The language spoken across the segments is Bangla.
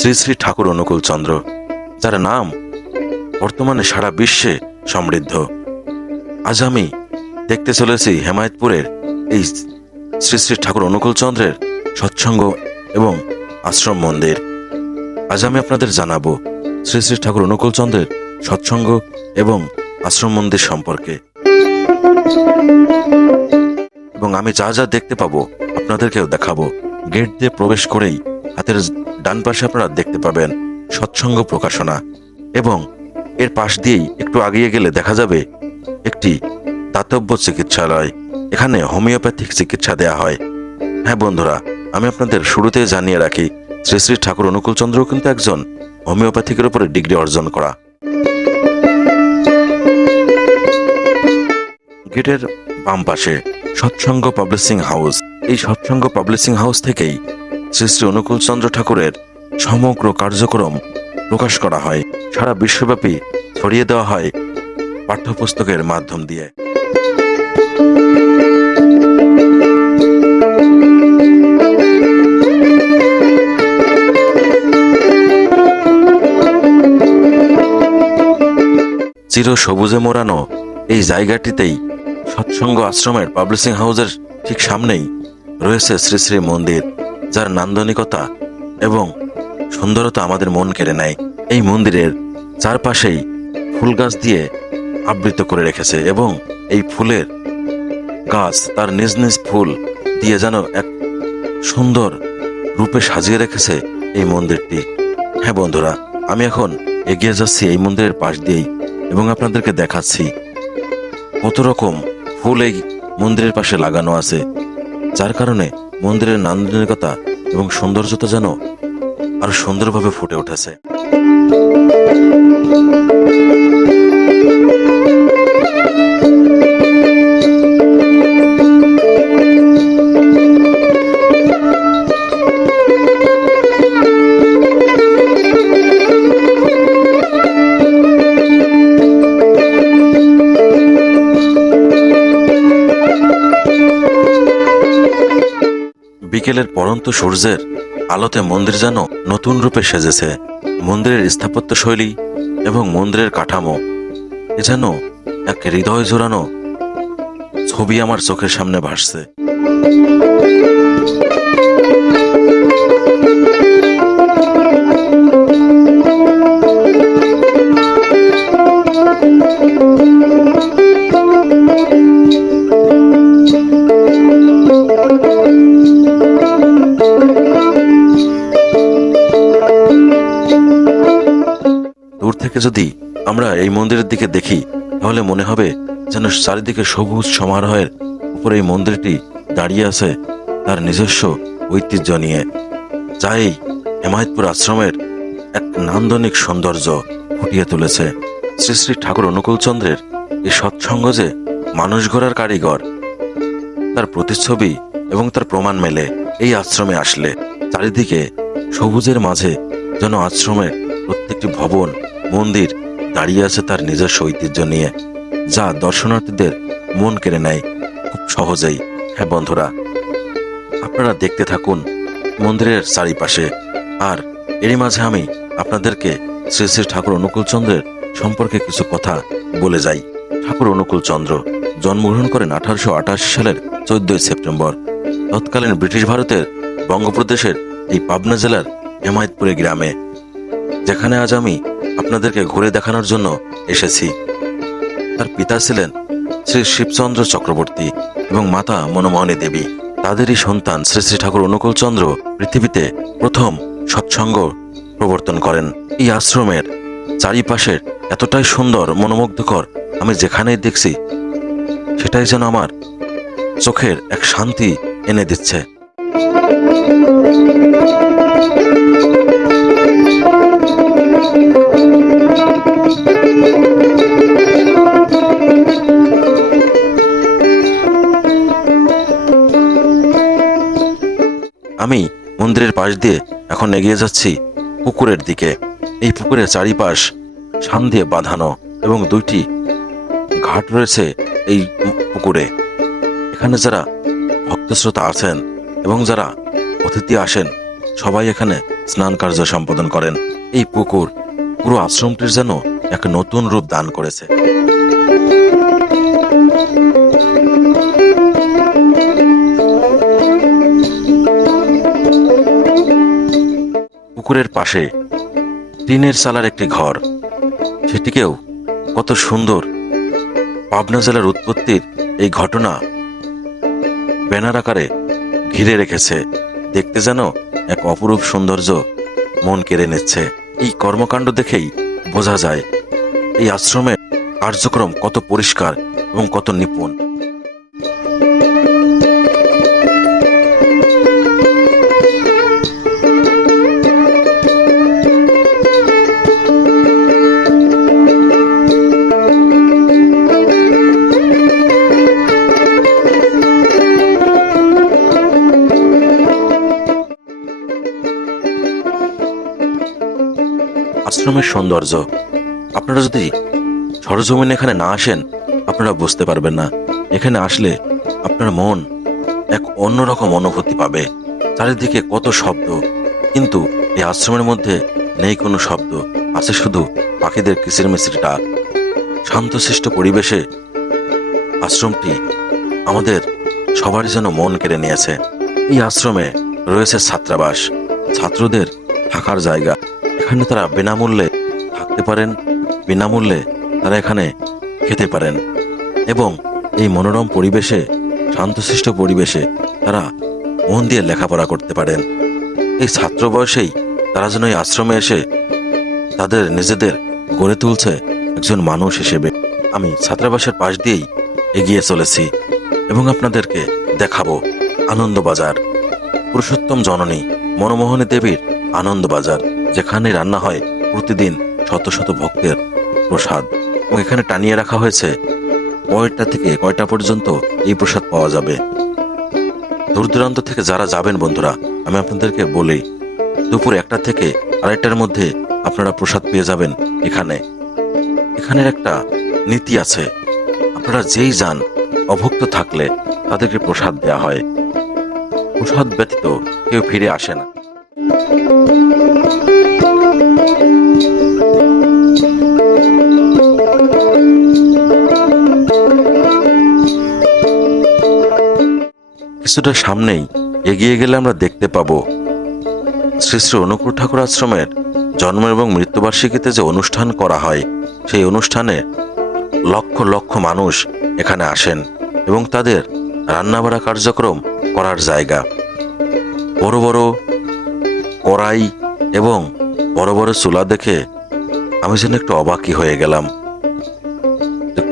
শ্রী শ্রী ঠাকুর অনুকূল চন্দ্র। যার নাম বর্তমানে সারা বিশ্বে সমৃদ্ধ। আজ আমি দেখতে চলেছি হেমায়তপুরের এই শ্রী শ্রী ঠাকুর অনুকূল চন্দ্রের সৎসঙ্গ এবং আশ্রম মন্দির। আজ আমি আপনাদের জানাব শ্রী শ্রী ঠাকুর অনুকূল চন্দ্রের সৎসঙ্গ এবং আশ্রম মন্দির সম্পর্কে। এবং আমি যা যা দেখতে পাবো, আপনাদেরকেও দেখাবো। গেট দিয়ে প্রবেশ করেই হাতের ডান পাশে আপনারা দেখতে পাবেন সৎসঙ্গ প্রকাশনা এবং এর পাশ দিয়েই একটু আগিয়ে গেলে দেখা যাবে একটি দাতব্য চিকিৎসালয়। এখানে হোমিওপ্যাথিক চিকিৎসা দেয়া হয়। হ্যাঁ বন্ধুরা, আমি আপনাদের শুরুতে জানিয়ে রাখি, শ্রী শ্রী ঠাকুর অনুকূল চন্দ্র কিন্তু একজন হোমিওপ্যাথিকের উপরে ডিগ্রি অর্জন করা। গেটের বাম পাশে সৎসঙ্গ পাবলিশিং হাউস। এই সৎসঙ্গ পাবলিশিং হাউস থেকেই শ্রী শ্রী অনুকূল চন্দ্র ঠাকুরের সমগ্র কার্যক্রম প্রকাশ করা হয়। সারা বিশ্বব্যাপী ছড়িয়ে দেওয়া হয় পাঠ্যপুস্তকের মাধ্যম দিয়ে। চির সবুজে মোড়ানো এই জায়গাটিতেই সৎসঙ্গ আশ্রমের পাবলিশিং হাউসের ঠিক সামনেই রয়েছে শ্রী শ্রী মন্দির। যার নান্দনিকতা এবং সুন্দরতা আমাদের মন কেড়ে নেয়, এই মন্দিরের চারপাশেই ফুল গাছ দিয়ে আবৃত করে রেখেছে এবং এই ফুলের গাছ তার নিজ নিজ ফুল দিয়ে যেন এক সুন্দর রূপে সাজিয়ে রেখেছে এই মন্দিরটি। হ্যাঁ বন্ধুরা, আমি এখন এগিয়ে যাচ্ছি এই মন্দিরের পাশ দিয়েই এবং আপনাদেরকে দেখাচ্ছি কত রকম ফুল এই মন্দিরের পাশে লাগানো আছে, যার কারণে মন্দিরের নান্দনিকতা এবং সৌন্দর্যতা যেন আরও সুন্দরভাবে ফুটে উঠেছে। বিকেলের পরন্ত সূর্যের আলোতে মন্দির যেন নতুন রূপে সেজেছে। মন্দিরের স্থাপত্য শৈলী এবং মন্দিরের কাঠামো এ যেন এক হৃদয় জোড়ানো ছবি আমার চোখের সামনে ভাসছে। যদি আমরা এই মন্দিরের দিকে দেখি, তাহলে মনে হবে যেন চারিদিকে সবুজ সমারোহের উপরে এই মন্দিরটি দাঁড়িয়ে আছে তার নিজস্ব ঐতিহ্য নিয়ে, যা এই হেমায়তপুর আশ্রমের এক নান্দনিক সৌন্দর্য ফুটিয়ে তুলেছে। শ্রী শ্রী ঠাকুর অনুকূল চন্দ্রের এই সৎসঙ্গ যে মানুষ গড়ার কারিগর, তার প্রতিচ্ছবি এবং তার প্রমাণ মেলে এই আশ্রমে আসলে, চারিদিকে সবুজের মাঝে যেন আশ্রমের প্রত্যেকটি ভবন মন্দির দাঁড়িয়ে আছে তার নিজস্ব ঐতিহ্য নিয়ে। যা দর্শনার্থীদের মন কেড়ে নেয় খুব সহজেই। হ্যাঁ বন্ধুরা, আপনারা দেখতে থাকুন মন্দিরের চারিপাশে। আর এরই মাঝে আমি আপনাদেরকে শ্রী শ্রী ঠাকুর অনুকূল চন্দ্রের সম্পর্কে কিছু কথা বলে যাই। ঠাকুর অনুকূল চন্দ্র জন্মগ্রহণ করেন আঠারোশো আটাশি সালের চোদ্দই সেপ্টেম্বর। তৎকালীন ব্রিটিশ ভারতের বঙ্গপ্রদেশের এই পাবনা জেলার হেমায়তপুরে গ্রামে। যেখানে আজ আমি আপনাদেরকে ঘুরে দেখানোর জন্য এসেছি। তার পিতা ছিলেন শ্রী শিবচন্দ্র চক্রবর্তী এবং মাতা মনোমোহনী দেবী। তাদেরই সন্তান শ্রী শ্রী ঠাকুর অনুকূল চন্দ্র পৃথিবীতে প্রথম সৎসঙ্গ প্রবর্তন করেন। এই আশ্রমের চারিপাশের এতটাই সুন্দর, মনোমুগ্ধকর, আমি যেখানেই দেখছি, সেটাই যেন আমার চোখের এক শান্তি এনে দিচ্ছে। আমি মন্দিরের পাশ দিয়ে এখন এগিয়ে যাচ্ছি পুকুরের দিকে। এই পুকুরের চারিপাশ শান দিয়ে বাঁধানো এবং দুইটি ঘাট রয়েছে এই পুকুরে। এখানে যারা ভক্তশ্রোতা আছেন এবং যারা অতিথি আসেন, সবাই এখানে স্নান কার্য সম্পাদন করেন। এই পুকুর পুরো আশ্রমটির যেন এক নতুন রূপ দান করেছে। পুকুরের পাশে টিনের চালার একটি ঘর। সেটিকেও কত সুন্দর। পাবনা জেলার উৎপত্তির এই ঘটনা ব্যানার আকারে ঘিরে রেখেছে। দেখতে যেন এক অপরূপ সৌন্দর্য মন কেড়ে নিচ্ছে। এই কর্মকাণ্ড দেখেই বোঝা যায়, এই আশ্রমের কার্যক্রম কত পরিষ্কার এবং কত নিপুণ। সৌন্দর্য। আপনারা যদি সরজমিন এখানে না আসেন, আপনারা বুঝতে পারবেন না। এখানে আসলে আপনার মন এক অন্যরকম অনুভূতি পাবে। চারিদিকে কত শব্দ, কিন্তু এই আশ্রমের মধ্যে নেই কোনো শব্দ, আছে শুধু পাখিদের কিচিরমিচির ডাক। শান্তশিষ্ট পরিবেশে আশ্রমটি আমাদের সবার যেন মন কেড়ে নিয়েছে। এই আশ্রমে রয়েছে ছাত্রাবাস, ছাত্রদের থাকার জায়গা। এখানে তারা বিনামূল্যে থাকতে পারেন, বিনামূল্যে তারা এখানে খেতে পারেন। এবং এই মনোরম পরিবেশে, শান্তশিষ্ট পরিবেশে তারা মন দিয়ে লেখাপড়া করতে পারেন। এই ছাত্র বয়সেই তারা যেন এই আশ্রমে এসে তাদের নিজেদের গড়ে তুলছে একজন মানুষ হিসেবে। আমি ছাত্রাবাসের পাশ দিয়েই এগিয়ে চলেছি এবং আপনাদেরকে দেখাবো আনন্দবাজার পুরুষোত্তম জননী মনমোহনী দেবীর আনন্দবাজার যেখানে রান্না হয় প্রতিদিন শত শত ভক্তের প্রসাদ। এবং এখানে টানিয়ে রাখা হয়েছে। কয়টা থেকে কয়টা পর্যন্ত এই প্রসাদ পাওয়া যাবে? দূর দূরান্ত থেকে যারা যাবেন বন্ধুরা, আমি আপনাদেরকে বলি, দুপুর একটা থেকে আড়াইটার মধ্যে আপনারা প্রসাদ পেয়ে যাবেন এখানে। এখানের একটা নীতি আছে। আপনারা যেই যান, অভুক্ত থাকলে তাদেরকে প্রসাদ দেওয়া হয়। প্রসাদ ব্যতীত কেউ ফিরে আসে না। কিছুটা সামনেই এগিয়ে গেলে আমরা দেখতে পাবো শ্রী শ্রী অনুকূল ঠাকুর আশ্রমের জন্ম এবং মৃত্যুবার্ষিকীতে যে অনুষ্ঠান করা হয়, সেই অনুষ্ঠানে লক্ষ লক্ষ মানুষ এখানে আসেন এবং তাদের রান্নাবাড়া কার্যক্রম করার জায়গা। বড় বড় কড়াই এবং বড় বড় চুলা দেখে আমি যেন একটু অবাকই হয়ে গেলাম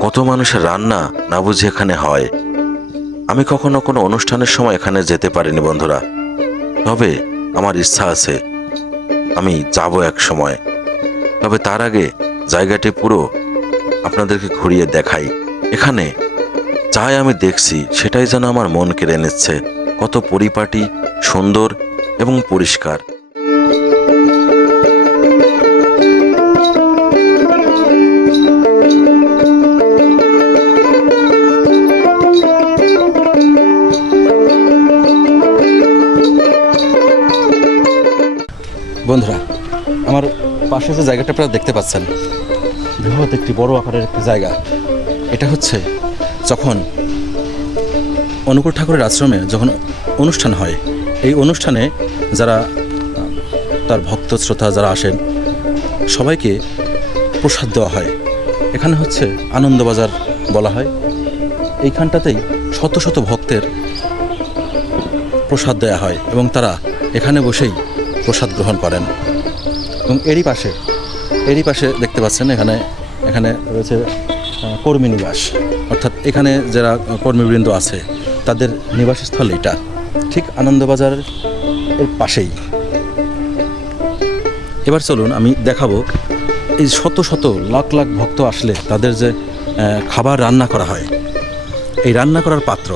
কত মানুষের রান্না না বুঝে এখানে হয়। আমি কখনো কোনো অনুষ্ঠানের সময় এখানে যেতে পারিনি, বন্ধুরা। তবে আমার ইচ্ছা আছে, আমি যাব এক সময়। তবে তার আগে জায়গাটি পুরো আপনাদেরকে ঘুরিয়ে দেখাই। এখানে যাই আমি দেখছি, সেটাই যেন আমার মন কেড়ে নিচ্ছে। কত পরিপাটি, সুন্দর এবং পরিষ্কার। পাশে যে জায়গাটা আপনারা দেখতে পাচ্ছেন, বৃহৎ একটি বড় আকারের একটি জায়গা। এটা হচ্ছে যখন অনুকূল ঠাকুরের আশ্রমে যখন অনুষ্ঠান হয়, এই অনুষ্ঠানে যারা তার ভক্ত, শ্রোতা যারা আসেন, সবাইকে প্রসাদ দেওয়া হয়। এখানে হচ্ছে আনন্দবাজার বলা হয়। এইখানটাতেই শত শত ভক্তের প্রসাদ দেওয়া হয় এবং তারা এখানে বসেই প্রসাদ গ্রহণ করেন। এবং এরই পাশে এরই পাশে দেখতে পাচ্ছেন এখানে এখানে রয়েছে কর্মী নিবাস। অর্থাৎ এখানে যারা কর্মীবৃন্দ আছে, তাদের নিবাসস্থল এটা ঠিক আনন্দবাজার এর পাশেই। এবার চলুন আমি দেখাবো, এই শত শত লাখ লাখ ভক্ত আসলে তাদের যে খাবার রান্না করা হয়। এই রান্না করার পাত্র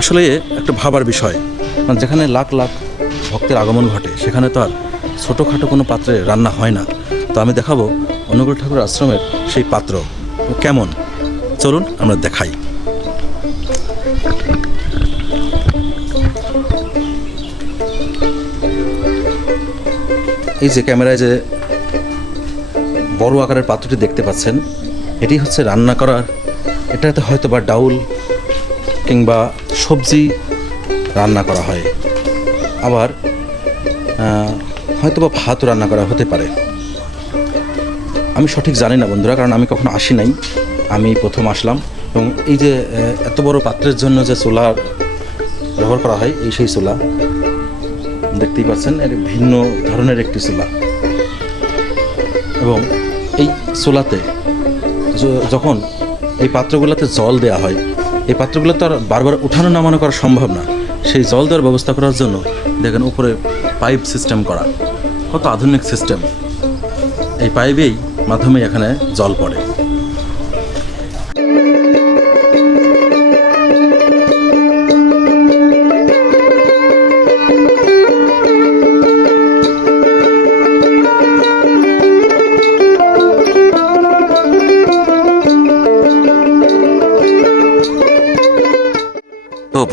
আসলে একটা ভাবার বিষয়। যেখানে লাখ লাখ ভক্তের আগমন ঘটে, সেখানে তো আর ছোটোখাটো কোনো পাত্রে রান্না হয় না। তো আমি দেখাবো অনুকূল ঠাকুর আশ্রমের সেই পাত্র। কেমন? চলুন আমরা দেখাই। এই যে ক্যামেরায় যে বড় আকারের পাত্রটি দেখতে পাচ্ছেন, এটি হচ্ছে রান্না করার, এটাতে হয়তো বা ডাউল কিংবা সবজি রান্না করা হয়। আবার হয়তো বা ভাতও রান্না করা হতে পারে। আমি সঠিক জানি না বন্ধুরা, কারণ আমি কখনো আসি নাই। আমি প্রথম আসলাম এবং এই যে এত বড় পাত্রের জন্য যে চোলা ব্যবহার করা হয়, এই সেই চোলা। দেখতেই পাচ্ছেন এর ভিন্ন ধরনের একটি চোলা। এবং এই চোলাতে যখন এই পাত্রগুলোতে জল দেওয়া হয়, এই পাত্রগুলো তো আর বারবার উঠানো নামানো করা সম্ভব না। সেই জল দেওয়ার ব্যবস্থা করার জন্য দেখেন উপরে পাইপ সিস্টেম করা। কত আধুনিক সিস্টেম। এই পাইপেই মাধ্যমে এখানে জল পড়ে।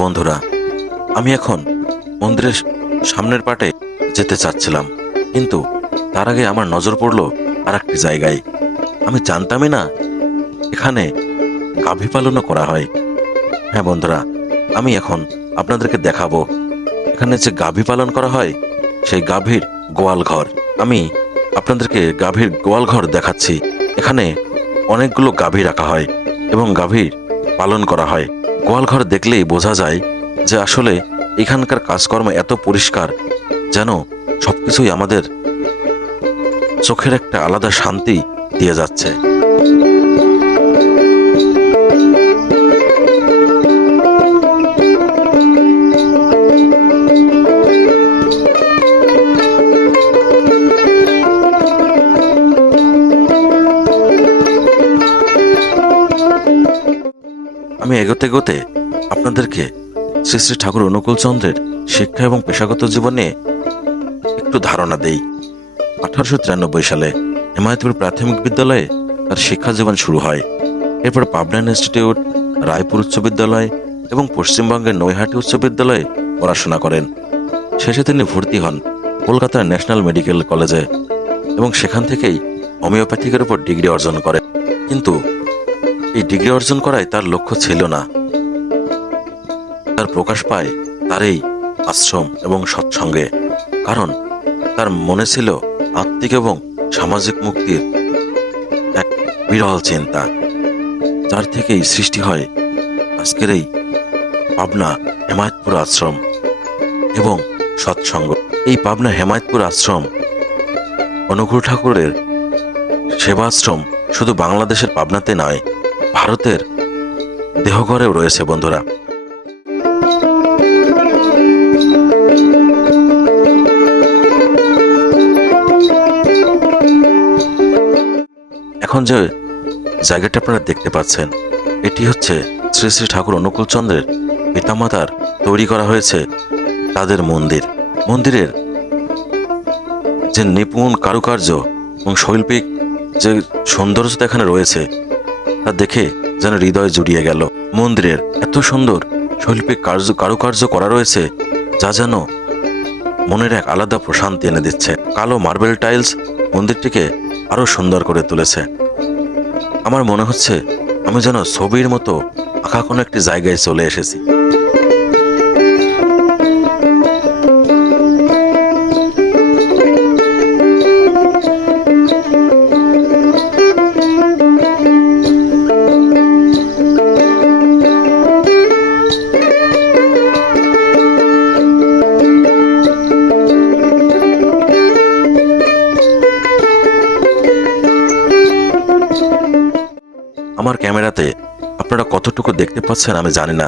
বন্ধুরা, আমি এখন মন্দিরের সামনের পাটে যেতে চাচ্ছিলাম। কিন্তু তার আগে আমার নজর পড়ল আর একটি জায়গায়। আমি জানতামই না এখানে গাভী পালনও করা হয়। হ্যাঁ বন্ধুরা, আমি এখন আপনাদেরকে দেখাবো। এখানে যে গাভী পালন করা হয়, সেই গাভীর গোয়াল ঘর। আমি আপনাদেরকে গাভীর গোয়াল ঘর দেখাচ্ছি। এখানে অনেকগুলো গাভী রাখা হয় এবং গাভীর পালন করা হয়। গোয়াল ঘর দেখলেই বোঝা যায় যে আসলে এখানকার কাজকর্ম এত পরিষ্কার যেন সবকিছুই আমাদের চোখের একটা আলাদা শান্তি দিয়ে যাচ্ছে। আমি এগোতে এগোতে আপনাদেরকে শ্রী শ্রী ঠাকুর অনুকূল চন্দ্রের শিক্ষা এবং পেশাগত জীবনে ধারণা দেই। আঠারোশো তিরানব্বই সালে হেমায়তপুর প্রাথমিক বিদ্যালয়ে তার শিক্ষা জীবন শুরু হয়। এরপর পাবনা ইনস্টিটিউট, রায়পুর উচ্চ বিদ্যালয় এবং পশ্চিমবঙ্গের নৈহাটি উচ্চ বিদ্যালয়ে পড়াশোনা করেন। শেষে তিনি ভর্তি হন কলকাতার ন্যাশনাল মেডিকেল কলেজে এবং সেখান থেকেই হোমিওপ্যাথিকের উপর ডিগ্রি অর্জন করেন। কিন্তু এই ডিগ্রি অর্জন করাই তার লক্ষ্য ছিল না। তার প্রকাশ পায় তার এই আশ্রম এবং সৎসঙ্গে। কারণ তার মনে ছিল আত্মিক এবং সামাজিক মুক্তির এক বিরল চিন্তা, যার থেকেই সৃষ্টি হয় আজকের এই পাবনা হেমায়তপুর আশ্রম এবং সৎসঙ্গ। এই পাবনা হেমায়তপুর আশ্রম অনুকূল ঠাকুরের সেবাশ্রম শুধু বাংলাদেশের পাবনাতে নয়, ভারতের দেহঘরেও রয়েছে বন্ধুরা। এখন যে জায়গাটা আপনারা দেখতে পাচ্ছেন, এটি হচ্ছে শ্রী শ্রী ঠাকুর অনুকূলচন্দ্রের পিতামাতার তৈরি করা হয়েছে তাদের মন্দির। মন্দিরের যে নিপুণ কারুকার্য এবং শৈল্পিক যে সৌন্দর্যতা এখানে রয়েছে, তা দেখে যেন হৃদয় জুড়িয়ে গেল। মন্দিরের এত সুন্দর শৈল্পিক কার্য, কারুকার্য করা রয়েছে, যা যেন মনের এক আলাদা প্রশান্তি এনে দিচ্ছে। কালো মার্বেল টাইলস মন্দিরটিকে আরও সুন্দর করে তুলেছে। আমার মনে হচ্ছে আমি যেন ছবির মতো আঁকা কোনো একটি জায়গায় চলে এসেছি। কতটুকু দেখতে পাচ্ছেন আমি জানি না।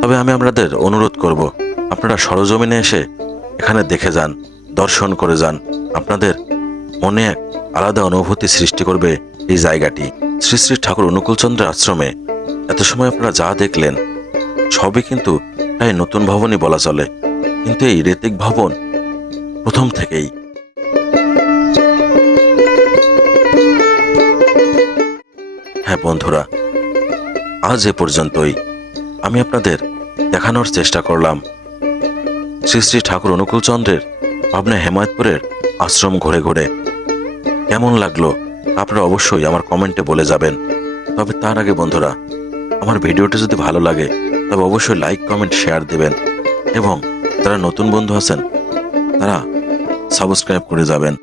তবে আমি আপনাদের অনুরোধ করব, আপনারা সরজমিনে এসে এখানে দেখে যান, দর্শন করে যান। আপনাদের মনে এক আলাদা অনুভূতি সৃষ্টি করবে এই জায়গাটি। শ্রী শ্রী ঠাকুর অনুকূলচন্দ্রের আশ্রমে এত সময় আপনারা যা দেখলেন, সবই কিন্তু প্রায় নতুন ভবনই বলা চলে। কিন্তু এই রেতিক ভবন প্রথম থেকেই। হ্যাঁ বন্ধুরা আজ এ পর্যন্তই। আমি আপনাদের দেখানোর চেষ্টা করলাম। শ্রী শ্রী ঠাকুর অনুকূল চন্দ্রের পাবনা হেমায়তপুরের আশ্রম ঘুরে ঘুরে। কেমন লাগল আপনারা অবশ্যই আমার কমেন্টে বলে যাবেন। তবে তার আগে বন্ধুরা, আমার ভিডিওটি যদি ভালো লাগে, তবে অবশ্যই লাইক, কমেন্ট, শেয়ার দেবেন এবং যারা নতুন বন্ধু আছেন, তারা সাবস্ক্রাইব করে যাবেন।